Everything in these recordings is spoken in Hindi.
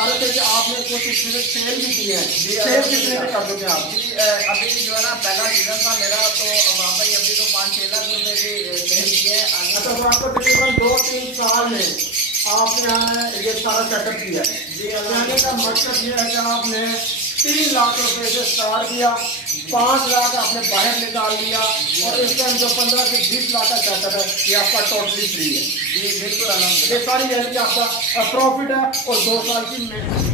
बता रहे थे कि आपने कुछ सेल भी किए हैं, सेल कितने में कर दोगे आप? जी अभी जो है ना पहला सीजन था मेरा, तो वहाँ पर अभी तो 5-6 लाख रुपए की सेल किए हैं। अच्छा, तो आपको तकरीबन 2-3 साल में आपने यहाँ ये सारा सेटअप किया है। जी कहने का मकसद ये है कि आपने 3 लाख रुपए से स्टार्ट किया, 5 लाख आपने बाहर निकाल लिया, और इस टाइम जो 15 से 20 लाख का सेटअप है ये आपका टोटली फ्री है। जी बिल्कुल अलहमदुलिल्लाह। ये सारी यानी कि आपका प्रॉफिट है और 2 साल की मेहनत।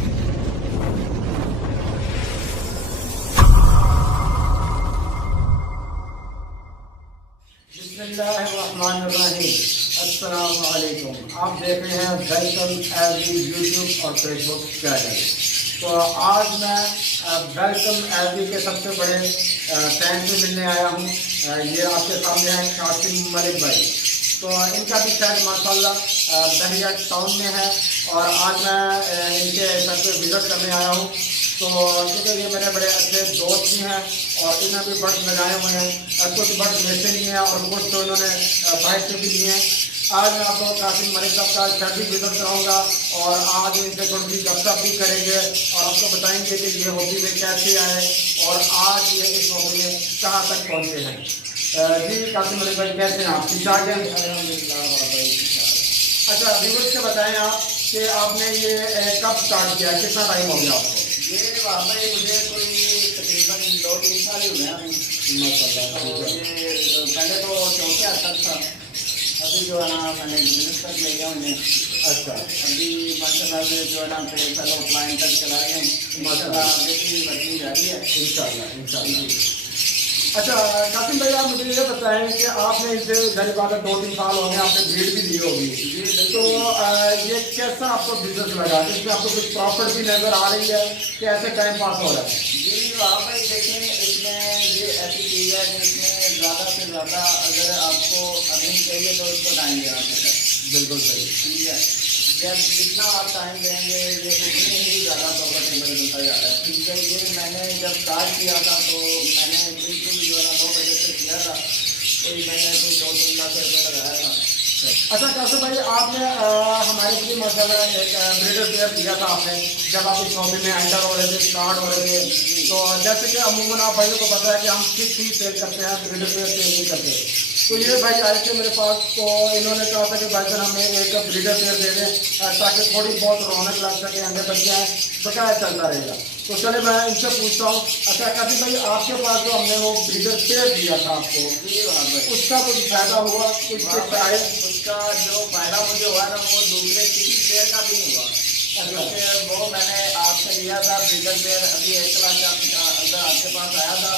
बिस्मिल्लाहिर्रहमानिर्रहीम, अस्सलाम वालेकुम। आप देख रहे हैं वेलकम एवरी यूट्यूब और फेसबुक चैनल। तो आज मैं वेलकम एवरी के सबसे बड़े फैन से मिलने आया हूँ। ये आपके सामने है कासिम मलिक भाई। तो इनका भी शायद माशाल्लाह बहरिया टाउन में है, और आज मैं इनके घर पे विजिट करने आया हूँ। तो क्योंकि ये मेरे बड़े अच्छे दोस्त भी हैं और इन्हें भी बर्ड लगाए हुए हैं, कुछ बर्ड वैसे लिए हैं और कुछ तो इन्होंने बाहर से भी लिए हैं। आज मैं आपको कासिम मलिक साहब का घर भी विजिट कराऊंगा, और आज इनसे थोड़ी सी गपशप भी करेंगे और आपको बताएंगे कि ये हॉबी में कैसे आए और आज ये इस हॉबी में कहाँ तक पहुँचे हैं। जी कासिम मलिक भाई, कैसे हैं आप? ठीक ठाक हैं? अच्छा, व्यूअर्स से बताएं आप कि आपने ये कब स्टार्ट किया, कितना टाइम हो गया आपको? ये वहाँ पर मुझे कोई तकरीबन 2-3 साल ही हुए हैं अभी। तो ये पहले तो चौथे आता था, अभी जो है ना मैंने बिजनेस तक ले गया उन्हें। अच्छा, अभी माशाल्लाह से जो है ना पैसा लोग क्लाइंट तक चला गए माशाल्लाह, आगे की वर्किंग जारी है इंशाल्लाह इंशाल्लाह। अच्छा कासिम भाई, आप मुझे ये बताएं कि आपने इसे घर इबादत 2-3 साल हो गए, आपने भीड़ भी दी होगी, तो ये कैसा आपको बिजनेस लगा? इसमें आपको कुछ प्रॉफिट भी नजर आ रही है कि ऐसे टाइम पास हो रहा है? जी वहाँ पर देखें, इसमें ये ऐसी चीज़ है कि इसमें ज़्यादा से ज़्यादा अगर आपको अर्निंग चाहिए तो इसको टाइम देना पड़ता है। बिल्कुल सही, ठीक है, जब जितना आप टाइम देंगे ये उतनी ही ज़्यादा प्रॉफिटेबल बनता जा रहा है। ठीक है, ये मैंने जब स्टार्ट किया था तो मैंने बिल्कुल जो है ना 2 बजे से किया था, तो मैंने कोई 2-3 लाख रुपये लगाया था। अच्छा कासिम भाई, आपने हमारे लिए माशाल्लाह एक ब्रीडर पेयर दिया था आपने, जब आप इस हॉबी में एंटर हो रहे थे, स्टार्ट हो रहे थे। तो जैसे कि अमूमन आप भाइयों को पता है कि हम किस चीज़ सेल करते हैं, ब्रीडर पेयर सेल नहीं करते। तो ये भाई आए थे मेरे पास, तो इन्होंने कहा था कि भाई सर हमें एक ब्रीडर पेयर दे दें ताकि थोड़ी बहुत रौनक लग सके, अंडे बच जाए, बकाया चलता रहेगा। तो चले मैं इनसे पूछता हूँ। अच्छा कासिम भाई, आपके पास जो हमने वो ब्रीडर पेयर दिया था आपको, उसका कुछ फायदा हुआ, कुछ आए? उसका जो फायदा मुझे हुआ ना वो दूसरे किसी पेड़ का भी नहीं हुआ, क्योंकि वो मैंने आपसे लिया था ब्रीडर पेयर, अभी 1 लाख अगर आपके पास आया था,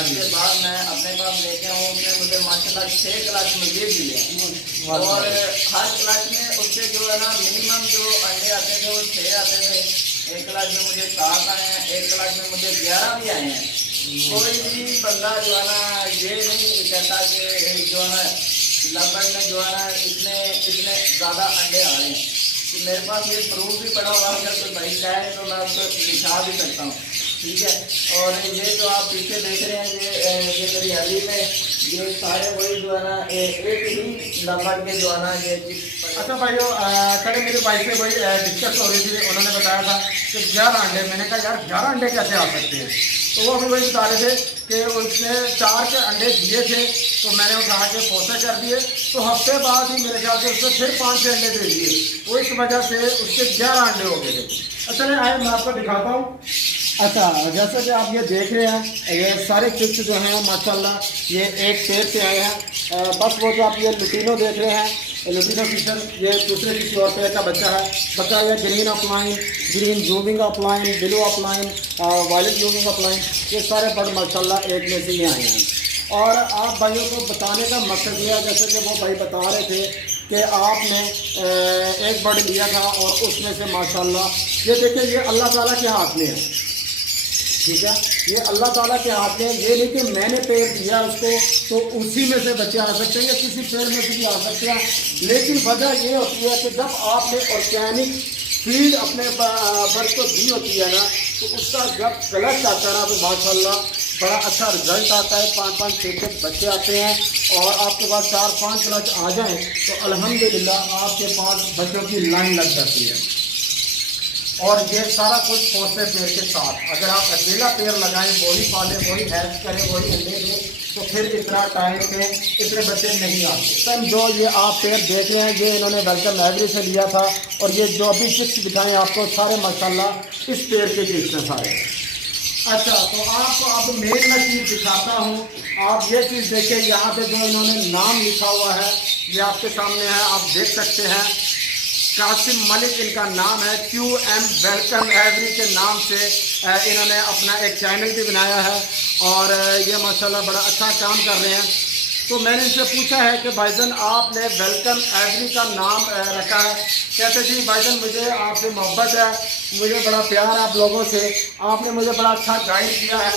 उसके बाद मैं अपने पास लेके आऊँ, उसने मुझे माशाल्लाह 6 क्लास में दे दिए, और हर क्लास में उससे जो है ना मिनिमम जो अंडे आते थे वो 6 आते थे। 1 क्लास में मुझे 7 आए हैं, 1 क्लास में मुझे 11 भी आए हैं। कोई भी बंदा जो है ना ये नहीं कहता कि जो है ना लगभग में जो है ना इतने ज़्यादा अंडे आ रहे हैं। कि मेरे पास ये प्रूफ भी पड़ा हुआ, अगर कोई भाई चाहे तो मैं उसको दिखा भी सकता हूँ। ठीक है, और ये जो आप पीछे देख रहे हैं ये मेरी हली में ये सारे वही जो है ना एक ही नंबर के जो है ना ये। अच्छा भाइयों, कल मेरे भाई से वही डिस्कस हो रही थी, उन्होंने बताया था कि 11 अंडे। मैंने कहा यार 11 अंडे कैसे आ सकते हैं? तो वो हमें वही बता रहे थे कि उसने 4 के अंडे दिए थे, तो मैंने उठा के पोसे कर दिए, तो हफ्ते बाद ही मेरे ख्याल से उसने फिर 5 अंडे दे दिए, वो इस वजह से उसके 11 अंडे हो गए थे। अच्छा आए, मैं आपको दिखाता हूँ। अच्छा, जैसे कि आप ये देख रहे हैं, ये सारे चिप्स जो हैं माशाल्लाह ये एक पेड़ से आए हैं। बस वो जो आप ये लुटीनो देख रहे हैं, लुटीनो फिशर, ये दूसरे किसी और पेड़ का बच्चा है। बच्चा ये green upline, green zooming upline, blue upline, violet zooming upline, ये सारे बर्ड माशाल्लाह एक में से ही आए हैं। और आप भाइयों को बताने का मकसद ये है, जैसे कि वो भाई बता रहे थे कि आपने एक बर्ड लिया था और उसमें से माशाल्लाह ये देखिए, ये अल्लाह ताला के हाथ में है। ठीक है, ये अल्लाह ताला के हाथ में, ये नहीं कि मैंने पेड़ दिया उसको तो उसी में से बच्चे आ सकते हैं या किसी पेड़ में से भी आ सकते हैं। लेकिन वजह ये होती है कि जब आपने ऑर्गेनिक फीड अपने बर्ड को दी होती है ना, तो उसका जब कलच आता है ना तो माशाल्लाह बड़ा अच्छा रिजल्ट आता है। 5-5, 6-6 बच्चे आते हैं और आपके पास 4-5 क्लच आ जाएं तो अल्हम्दुलिल्लाह आपके पास बच्चों की लाइन लग जाती है। और ये सारा कुछ पोस्टर पेड़ के साथ। अगर आप अकेला पेड़ लगाएं, वही पालें, वही हेल्प करें, वही अंडे दें, तो फिर इतना टाइम पे इतने बच्चे नहीं आते। समझो ये आप पेड़ देख रहे हैं, ये इन्होंने वेलकम एवरी से लिया था, और ये जो अभी चिप्स दिखाएं आपको सारे माशाल्लाह इस पेड़ के चिप्स हैं सारे। अच्छा, तो आपको अब मेन मैं चीज़ दिखाता हूँ। आप ये चीज़ देखिए, यहाँ पे जो इन्होंने नाम लिखा हुआ है ये आपके सामने है, आप देख सकते हैं। कासिम मलिक इनका नाम है। QM वेलकम एवरी के नाम से इन्होंने अपना एक चैनल भी बनाया है, और ये माशाल्लाह बड़ा अच्छा काम कर रहे हैं। तो मैंने इनसे पूछा है कि भाईजान आपने वेलकम एवरी का नाम रखा है। कहते जी भाईजान मुझे आपसे मोहब्बत है, मुझे बड़ा प्यार है आप लोगों से, आपने मुझे बड़ा अच्छा गाइड किया है।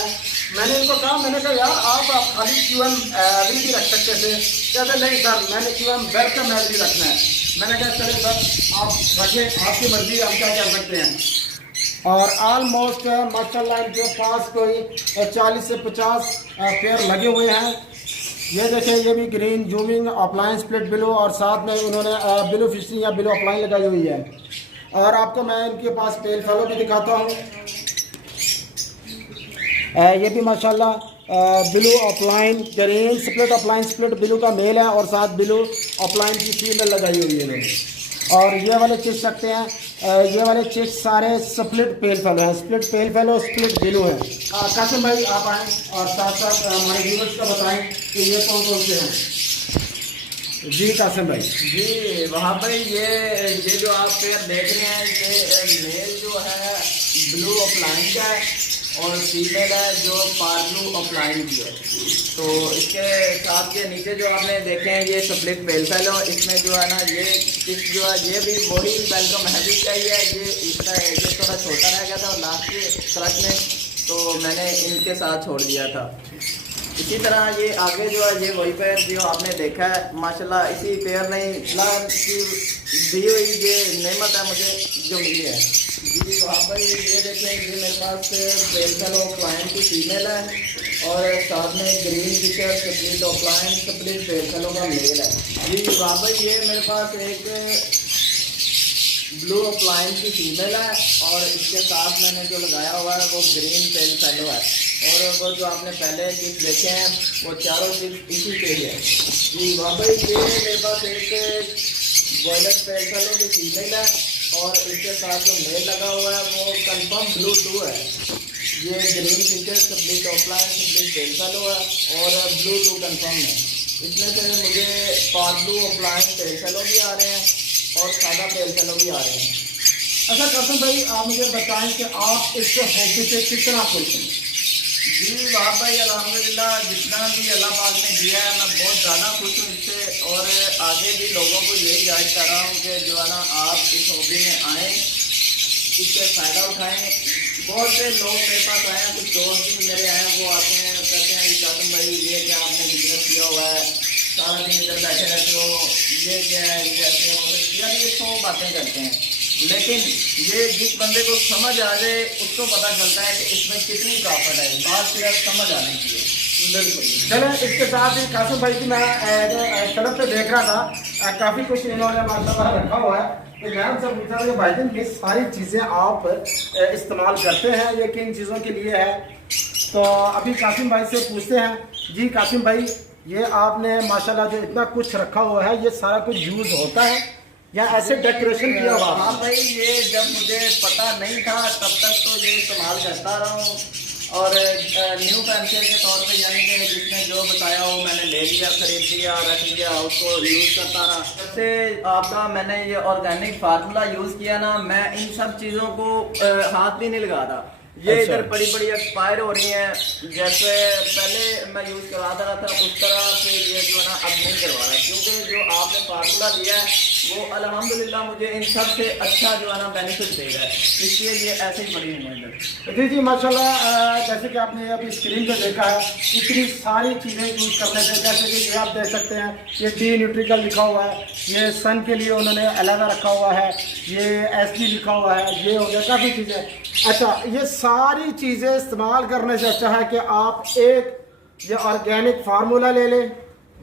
मैंने इनको कहा, मैंने कहा यार आप खाली QM एवरी भी रख सकते थे। कहते नहीं सर, मैंने QM वेलकम एवरी रखना है। मैंने कहा चले सर आप रखें, आपकी मर्जी, हम क्या कर सकते हैं। और ऑलमोस्ट माशाल्लाह इनके पास कोई 40 से 50 पेड़ लगे हुए हैं। ये देखें, ये भी green zooming appliance split blue, और साथ में इन्होंने ब्लू फिशिंग या ब्लू अप्लाइन लगाई हुई है। और आपको मैं इनके पास पेल फैलो भी दिखाता हूँ। ये भी माशाल्लाह blue upline green split upline split blue का मेल है, और साथ ब्लू अपलाइन की फीमेल लगाई हुई है इन्होंने। और ये वाले चिक्स सकते हैं, ये वाले चिक्स सारे स्प्लिट पेल फेलो हैं, split pale fellow split blue है। कासिम भाई आप आएँ और साथ साथ हमारे व्यूअर्स को बताएं कि ये कौन कौन से हैं। जी कासिम भाई। जी वहाँ भाई, ये जो आप पेड़ देख रहे हैं, ये मेल जो है ब्लू अपलाइन का है, और फीमेल है जो पार्लू अपलाइन की है। तो इसके साथ के नीचे जो आपने देखे हैं ये स्प्लिट बेल फेलो, इसमें जो है ना ये चिक्स जो है ये भी वही वेलकम हैवी का ही है। ये थोड़ा छोटा रह गया था और लास्ट के क्रच में, तो मैंने इनके साथ छोड़ दिया था। इसी तरह ये आगे जो है ये वही पेड़ जो आपने देखा है, माशाल्लाह इसी पेड़ ने की दी हुई ये नेमत है मुझे जो मिली है। जी वहाँ पर ये देखें, ये मेरे पास बेलफेलो क्लाइंट की फीमेल है, और साथ में green Fisher split offline split pale fallow का मेल है। जी वहाँ पर ये मेरे पास एक ब्लू ऑफलाइन की फीमेल है, और इसके साथ मैंने जो लगाया हुआ है वो ग्रीन पेल फेलो है, और वो जो आपने पहले चिप्स देखे हैं वो चारों चिप्स इसी के ही है। जी वहाँ पर ये मेरे पास एक वॉयलेट पेल फेलो की फीमेल है, और इसके साथ जो मेल लगा हुआ है वो कंफर्म ब्लू 2 है। ये green Fisher split offline split pale fellow है, और ब्लू 2 कंफर्म है। इसमें से मुझे पार्लू ऑफलाइन पेल फेलो भी आ रहे हैं, और सादा पेल फेलो भी आ रहे हैं। अच्छा कासिम भाई, आप मुझे बताएं कि आप इस हॉबी से कितना खुश हैं। जी वाह भाई, अल्हम्दुलिल्लाह जितना भी अल्लाह पाक ने दिया है मैं बहुत ज़्यादा खुश हूँ इससे, और आगे भी लोगों को यही गाइड कर रहा हूँ कि जो है ना आप इस हॉबी में आएँ, इससे फ़ायदा उठाएँ। बहुत से लोग मेरे पास आए हैं, कुछ दोस्त भी मेरे आए हैं, वो आते हैं कहते हैं कासिम भाई ये क्या आपने बिजनेस किया हुआ है, सारा दिन इधर बैठे रहते हो, ये क्या है, ये ऐसे हो, यार ये तो बातें करते हैं। लेकिन ये जिस बंदे को समझ आ जाए उसको पता चलता है कि इसमें कितनी प्रॉफिट है। बात सिर्फ समझ आने की है। बिल्कुल। चले इसके साथ ही कासिम भाई की मैं सड़क पे देख रहा था, काफ़ी कुछ इन्होंने माशाल्लाह रखा हुआ है। तो मैं उनसे पूछा था कि भाईजान ये सारी चीज़ें आप इस्तेमाल करते हैं, ये किन चीज़ों के लिए है। तो अभी कासिम भाई से पूछते हैं। जी कासिम भाई, ये आपने माशाल्लाह जो इतना कुछ रखा हुआ है, ये सारा कुछ यूज़ होता है या ऐसे डेकोरेशन किया हुआ? हाँ भाई, ये जब मुझे पता नहीं था तब तक तो ये इस्तेमाल करता रहा हूँ, और न्यू पेंसिल के तौर पे, यानी कि जिसने जो बताया हो मैंने ले लिया, खरीद लिया, रख लिया, उसको यूज़ करता रहा। जैसे आपका मैंने ये ऑर्गेनिक फार्मूला यूज़ किया ना, मैं इन सब चीज़ों को हाथ भी नहीं लगा रहा। ये इधर बड़ी बड़ी एक्सपायर हो रही हैं, जैसे पहले मैं यूज़ करवाता रहा था उस तरह से ये जो है ना अब नहीं करवा रहा, क्योंकि जो आपने फार्मूला दिया है वो अल्हम्दुलिल्लाह मुझे इन सब से अच्छा जो है ना बेनिफिट दे रहा है, इसलिए ये ऐसे ही पड़ी हुई है। जी जी माशाल्लाह, जैसे कि आपने अभी स्क्रीन पे देखा है, इतनी सारी चीज़ें यूज़ करने से, जैसे कि ये आप देख सकते हैं, ये डी न्यूट्रिकल लिखा हुआ है, ये सन के लिए उन्होंने अलग रखा हुआ है, ये SD लिखा हुआ है, ये हो गया काफ़ी चीज़ें। अच्छा, ये सारी चीज़ें इस्तेमाल करने से अच्छा है कि आप एक ये ऑर्गेनिक फार्मूला ले लें,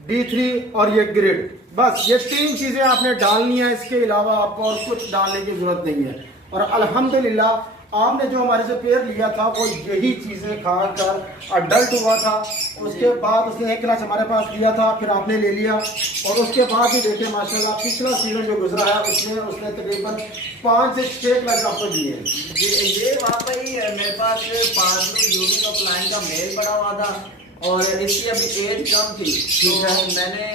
D3 और ये ग्रिड, बस ये 3 चीज़ें आपने डालनी है। इसके अलावा आपको और कुछ डालने की ज़रूरत नहीं है। और अल्हम्दुलिल्लाह आपने जो हमारे से पेयर लिया था वो यही चीज़ें खाकर अडल्ट हुआ था। उसके बाद उसने 1 क्लास हमारे पास लिया था, फिर आपने ले लिया और उसके बाद भी देखिए माशाल्लाह पिछला सीजन जो गुजरा है उसमें उसने तकरीबन 5 से 6 क्लास आपको दिए हैं। ये वाकई मेरे पास पांचवी यूनिक ऑफ लाइन का मेल पड़ा हुआ था और इसकी अभी एज कम थी, तो मैंने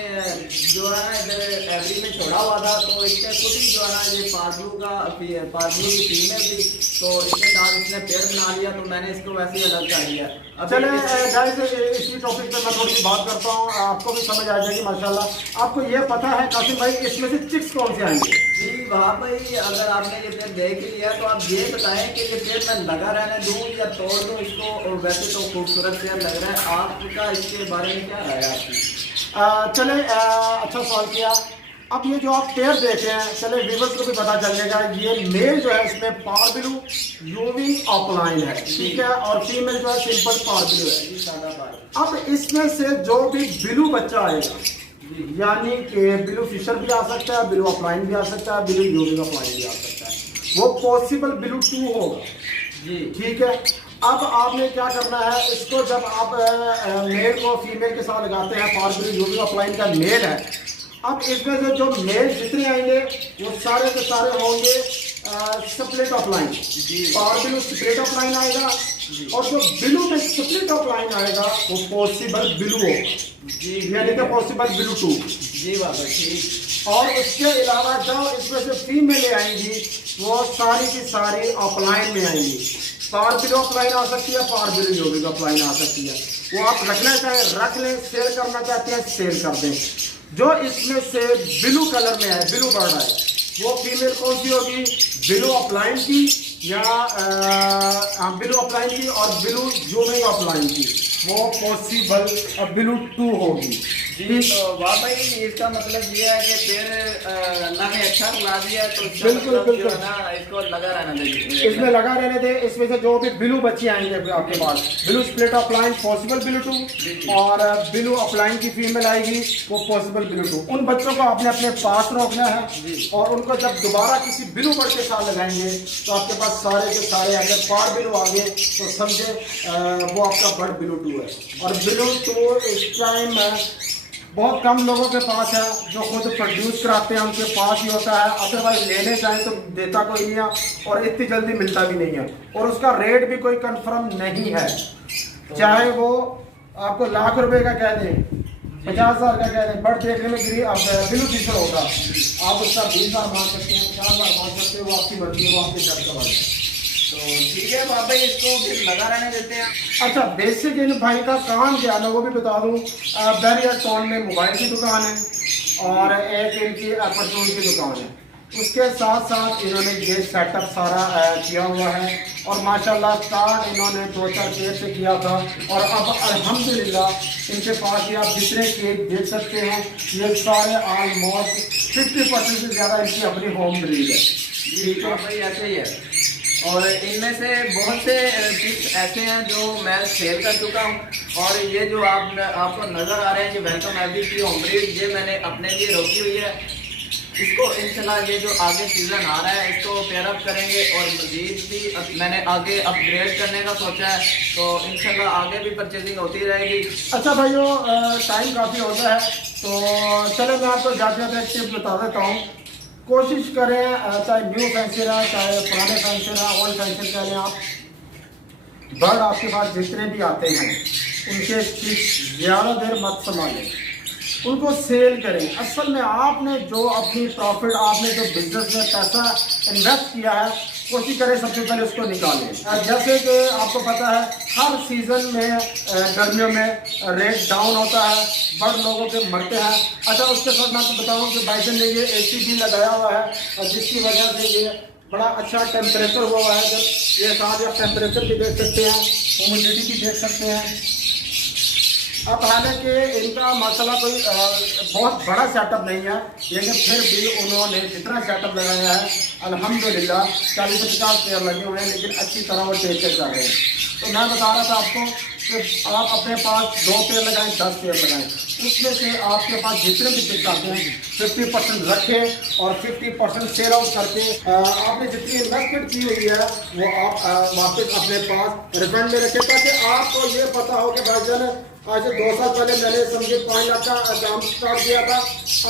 जो है ना इधर एवरी में छोड़ा हुआ था, तो इसके खुद ही जो है ना ये पाजलू की फीमेल थी, तो इसके साथ इसने पेड़ बना लिया, तो मैंने इसको वैसे ही अलग कर दिया। चले गाइस इसी टॉपिक पे मैं थोड़ी सी बात करता हूँ, आपको भी समझ आ जाएगी माशाल्लाह। आपको ये पता है कासिम भाई इसमें से चिक्स कौन से आएंगे? जी वहाँ भाई, अगर आपने ये पेड़ देख ही लिया तो आप ये बताएं कि ये पेड़ मैं लगा रहने दूँ या तोड़ दूँ इसको? वैसे तो खूबसूरत पेड़ लग रहा है, आपका इसके बारे में क्या राय है आपकी? चले अच्छा सवाल किया। अब ये जो आप पेयर देख रहे हैं, चले व्यूअर्स को भी पता चलेगा, ये मेल जो है इसमें पारबिलू यूवी ऑफलाइन है, ठीक है, और फीमेल जो है सिंपल पारबिलू है। अब इसमें से जो भी बिलू बच्चा आएगा, यानी कि बिलू फिशर भी आ सकता है, बिलू ऑफलाइन भी आ सकता है, बिलू यूवी ऑफलाइन भी आ सकता है, वो पॉसिबल बिलू 2 होगा जी, ठीक है। अब आपने क्या करना है, इसको जब आप मेल को फीमेल के साथ लगाते हैं, पारबिलू यूवी ऑफलाइन का मेल है, अब इसमें से जो मेल जितने आएंगे वो सारे के सारे होंगे स्प्लिट ऑफ लाइन, पारबिलू स्प्लिट ऑफ लाइन आएगा, और जो बिलू में स्प्लिट ऑफ लाइन आएगा वो पॉसिबल बिलू होगा, यानी कि पॉसिबल बिलू 2 जी बाबा ठीक। और उसके अलावा जो इसमें से फीमेल आएंगी वो सारी की सारी ऑफलाइन में आएंगी, पारबिलू ऑफलाइन आ सकती है, पारबिलू यूवी ऑफलाइन आ सकती है, वो आप रखना चाहे रख लें, सेल करना चाहते हैं सेल कर दें। जो इसमें से ब्लू कलर में है, ब्लू बर्ड है, वो फीमेल कौन सी होगी, ब्लू ऑफलाइन की या ब्लू ऑफलाइन की, और ब्लू यूवी ऑफलाइन की वो पॉसिबल ब्लू 2 होगी जी। तो वाह भाई, इसका मतलब ये है कि पेड़ अल्लाह ने अच्छा खिला दिया है, तो बिल्कुल बिल्कुल ना इसको लगा रहना चाहिए, इसमें लगा रहने दे। इसमें से जो भी ब्लू बच्चे आएंगे आपके पास, blue split opaline possible blue 2, और ब्लू ऑफलाइन की फीमेल आएगी वो पॉसिबल ब्लू 2। उन बच्चों को आपने अपने पास रखना है, और उनको जब दोबारा किसी ब्लू बर्ड के साथ लगाएंगे तो आपके पास सारे के सारे अगर पार ब्लू आ गए तो समझे वो आपका बर्ड ब्लू 2 है। और ब्लू 2 इस टाइम बहुत कम लोगों के पास है, जो खुद प्रोड्यूस कराते हैं उनके पास ही होता है, अदरवाइज लेने जाए तो देता कोई नहीं है और इतनी जल्दी मिलता भी नहीं है, और उसका रेट भी कोई कंफर्म नहीं है, चाहे वो आपको लाख रुपए का कह दें, 50,000 का कह दें, बट देखने में गिरी आप ब्लू फिशर होगा, आप उसका 20,000 मांग सकते हैं, 50,000 मांग सकते हैं, वो आपकी मर्जी है, वो आपके शर्त का बात है। तो ठीक है बाबा, इसको लगा रहने देते हैं। अच्छा, बेसिक इन भाई का काम क्या है वो भी बता दूं। बैरियर टाउन में मोबाइल की दुकान है और एक इनकी परचून की दुकान है, उसके साथ साथ इन्होंने ये सेटअप सारा किया हुआ है, और माशाल्लाह स्टार्ट इन्होंने 2-4 केक से किया था, और अब अल्हम्दुलिल्लाह इनके पास ही आप जितने केक देख सकते हैं ये सारे ऑलमोस्ट 50% से ज़्यादा इनकी अपनी होम ब्रीड है। ठीक है भाई, ऐसे ही है, और इनमें से बहुत से पिक्स ऐसे हैं जो मैं सेल कर चुका हूँ, और ये जो आपको नज़र आ रहे हैं कि वेलकम एवरी की होम ब्रीड, ये मैंने अपने लिए रोकी हुई है। इसको इंशाल्लाह ये जो आगे सीज़न आ रहा है इसको पेयर अप करेंगे, और मज़ीद भी मैंने आगे अपग्रेड करने का सोचा है, तो इंशाल्लाह आगे भी परचेजिंग होती रहेगी। अच्छा भाइयों, टाइम काफ़ी हो गया है, तो चलो मैं आपको जाते जाते एक टिप बता देता हूँ। कोशिश करें, चाहे न्यू फैंसर है चाहे पुराने फैंसर है, ओल्ड फैंसर कह लें आप, बर्ड आपके पास जितने भी आते हैं उनके स्टिक ज़्यादा देर मत संभालें, उनको सेल करें। असल में आपने जो अपनी प्रॉफिट, आपने जो बिजनेस में पैसा इन्वेस्ट किया है, कोशिश करें सबसे पहले उसको निकालें। जैसे कि आपको पता है हर सीज़न में गर्मियों में रेट डाउन होता है, बर्ड लोगों के मरते हैं। अच्छा, उसके साथ मैं आपको बताऊँ कि बाइसन ने ये AC भी लगाया हुआ है, और जिसकी वजह से ये बड़ा अच्छा टेम्परेचर हुआ है। जब ये साथ आप टेम्परेचर भी देख सकते हैं, ह्यूमिडिटी भी देख सकते हैं। अब हालांकि इनका मसला कोई बहुत बड़ा सेटअप नहीं है, लेकिन फिर भी उन्होंने जितना सेटअप लगाया है अल्हम्दुलिल्लाह 40 से 50 पेयर लगे हुए हैं, लेकिन अच्छी तरह वो टेक कर रहे हैं। तो मैं बता रहा था आपको कि आप अपने पास 2 पेयर लगाएं, 10 पेयर लगाएं, उसमें से आपके पास जितने भी पिक्स आते हैं 50% रखें और 50% सेल आउट करके आपने जितनी इन्वेस्टमेंट की हुई है वो आप वापस अपने पास रिफंड में रखें, ताकि आपको ये पता हो कि भाईजान आज से 2 साल पहले मैंने समझे 5 लाख का काम स्टार्ट किया था,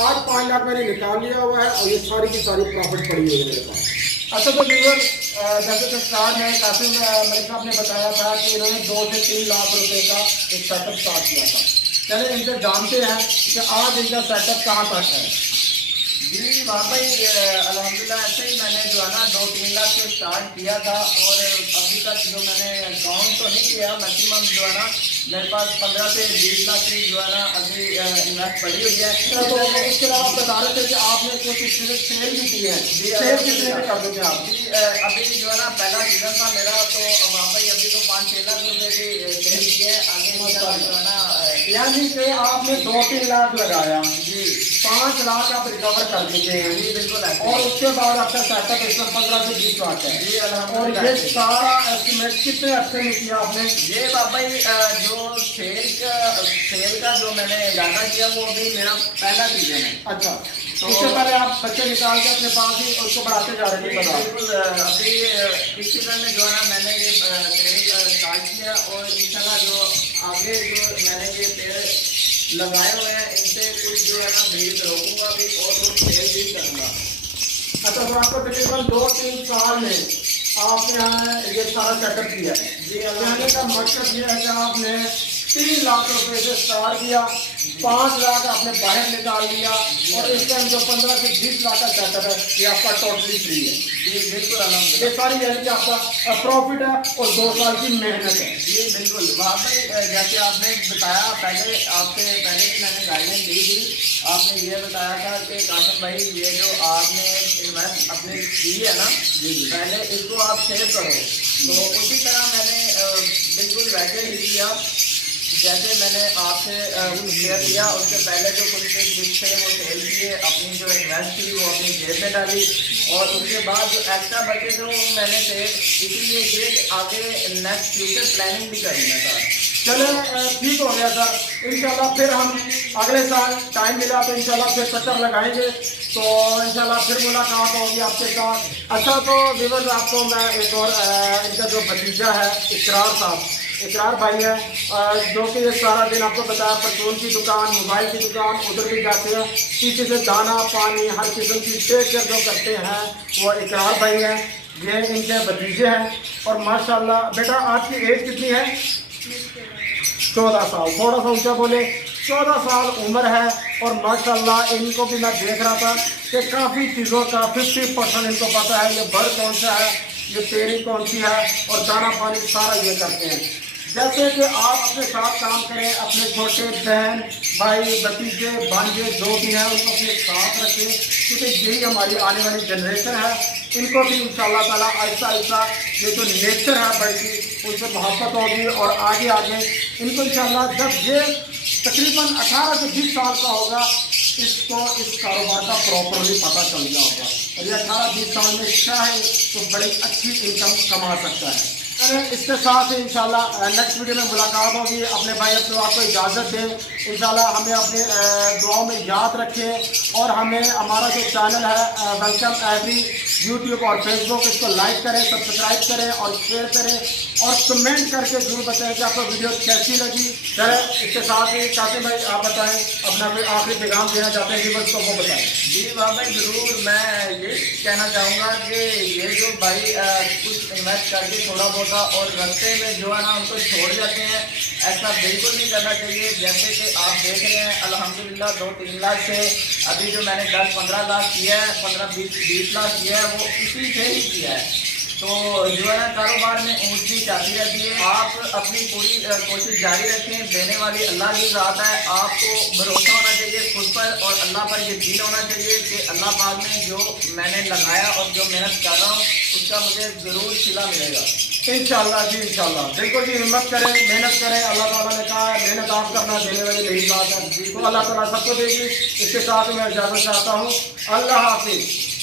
आज 5 लाख मैंने निकाल लिया हुआ है और ये सारी की सारी प्रॉफिट पड़ी हुई है मेरे पास। अच्छा, तो व्यूअर जैसे कि स्टार्ट है कासिम मलिक साहब ने बताया था कि इन्होंने 2 से 3 लाख रुपए का एक सेटअप स्टार्ट किया था। चले इनसे जानते हैं कि आज इनका सेटअप कहाँ तक है। जी भाई अल्हम्दुलिल्लाह ऐसे ही मैंने जो है ना 2-3 लाख से स्टार्ट किया था और अभी तक जो मैंने काउंट तो नहीं किया, मैक्सिमम जो है ना मेरे पास 15 से 20 लाख की जो है ना अभी इन्वेस्ट पड़ी हुई है। तो इसके अलावा आप बता रहे थे कि आपने कुछ सेल भी की है, सेल कितने में कर देते हैं आप? जी अभी जो है ना पहला सीजन था मेरा, तो वहाँ पर अभी तो 5-6 लाख रुपए की सेल की है। आगे जो है ना यानी कि आपने 2-3 लाख लगाया जी, 5 लाख आप रिकवर कर चुके हैं जी बिल्कुल है। और उसके बाद आपका सेटअप इसमें 15 से 20 लाख है। जी और अल्हम्दुलिल्लाह। ये सारा एस्टिमेट कितने अच्छे में किया आपने? ये बाबा जो सेल का जो मैंने इरादा किया वो अभी मेरा पहला सीजन है। अच्छा, तो इससे पहले आप बच्चे निकाल के अपने पास ही उसको बढ़ाते जा रहे थे? बिल्कुल अभी इस सीजन में जो है ना मैंने ये सेल स्टार्ट किया और इंशाल्लाह जो आगे जो मैंने ये पेड़ लगाए हुए हैं इनसे कुछ जो है ना भीड़ रोकूंगा भी और कुछ सेल भी करूँगा। अच्छा, तो आपको तकरीबन 2-3 साल में आपने यहाँ ये सारा सेटअप किया है। जी कहने का मकसद ये है कि आपने 3 लाख रुपए से स्टार्ट किया, 5 लाख आपने बाहर निकाल लिया और इस टाइम जो 15 से 20 लाख का सेटअप है ये आपका टोटली फ्री है। जी बिल्कुल अल्हम्दुलिल्लाह। ये सारी यानी कि आपका प्रॉफिट है और 2 साल की मेहनत है। जी बिल्कुल। वहाँ पर जैसे आपने बताया पहले, आपसे पहले की मैंने गाइडलाइन दी थी, आपने ये बताया था कि कासिम भाई ये जो आपने इन्वेस्ट अपने की है ना पहले इसको आप सेव करो, तो उसी तरह मैंने बिल्कुल वैसे ही किया जैसे मैंने आपसे शेयर किया। उससे पहले जो कुछ टिप्स थे वो सेल किए, अपनी जो इन्वेस्ट थी वो अपनी जेब में डाली और उसके बाद जो एक्स्ट्रा बचे थे वो मैंने सेव इसीलिए किए कि आगे नेक्स्ट फ्यूचर प्लानिंग भी करनी है सर। चले ठीक हो गया सर। इंशाल्लाह फिर हम अगले साल टाइम मिला तो इंशाल्लाह फिर चक्कर लगाएंगे, तो इंशाल्लाह फिर मुलाकात होगी आपके साथ। अच्छा, तो व्यूअर्स आपको मैं एक और इनका जो भतीजा है इकरार साहब, इकरार भाई है जो कि ये सारा दिन आपको बताया परचून की दुकान, मोबाइल की दुकान, उधर भी जाते हैं, पीछे से दाना पानी हर किस्म की टेक केयर जो करते हैं वो इकरार भाई है। ये इनके भतीजे हैं और माशाल्लाह। बेटा आपकी एज कितनी है? 14 साल। थोड़ा सा ऊंचा बोले। 14 साल उम्र है और माशाल्लाह इनको भी मैं देख रहा था कि काफ़ी चीज़ों का 50% इनको पता है, ये बर्ड कौन सा है, ये पेरी कौन सी है और दाना पानी सारा ये करते हैं। जैसे कि आप अपने साथ काम करें, अपने छोटे बहन भाई भतीजे भांजे जो भी हैं उनको अपने साथ रखें, क्योंकि यही हमारी आने वाली जनरेशन है। इनको भी इंशाअल्लाह ताला आहिस्ता आहिस्ता ये जो नेचर है बल्कि उनसे मोहब्बत होगी और आगे आगे इनको इंशाअल्लाह जब ये तकरीबन 18 से 20 साल का होगा इसको इस कारोबार का प्रॉपरली पता चल गया होगा और ये 18-20 साल में चाहे तो बड़ी अच्छी इनकम कमा सकता है। इसके साथ इंशाल्लाह नेक्स्ट वीडियो में मुलाकात होगी। अपने भाई अपने आपको इजाज़त दें। इंशाल्लाह हमें अपने दुआओं में याद रखें और हमें हमारा जो चैनल है वेलकम एवरी यूट्यूब और फेसबुक, इसको लाइक करें, सब्सक्राइब करें और शेयर करें और कमेंट करके जरूर बताएं कि आपको वीडियो कैसी लगी। चले इसके साथ ही कासिम भाई आप बताएं अपना कोई आखिरी पैगाम देना चाहते हैं व्यूअर्स को, वो बताएं। जी बाबा जरूर, मैं ये कहना चाहूँगा कि ये जो भाई कुछ इन्वेस्ट करके थोड़ा बहुत और रास्ते में जो है ना उनको छोड़ जाते हैं, ऐसा बिल्कुल नहीं करना चाहिए। जैसे कि आप देख रहे हैं अल्हम्दुलिल्लाह 2-3 लाख से अभी जो मैंने 10-15 लाख किया है, 15-20 लाख किया है, वो इसी से ही किया है। तो जो है ना कारोबार में ऊँच नीच आती रहती है। आप अपनी पूरी कोशिश जारी रखें, देने वाली अल्लाह की ज़ात है। आपको भरोसा होना चाहिए खुद पर और अल्लाह पर यकीन होना चाहिए कि अल्लाह पाक ने जो मैंने लगाया और जो मेहनत कर रहा हूँ उसका मुझे ज़रूर सिला मिलेगा इंशाल्लाह जी। इंशाल्लाह बिल्कुल जी, हिम्मत करें, मेहनत करें। अल्लाह ताला ने कहा है मेहनत आप करना, देने वाली यही बात है, तो अल्लाह ताला सबको देगी। इसके साथ मैं इजाज़त चाहता हूँ। अल्लाह हाफिज़।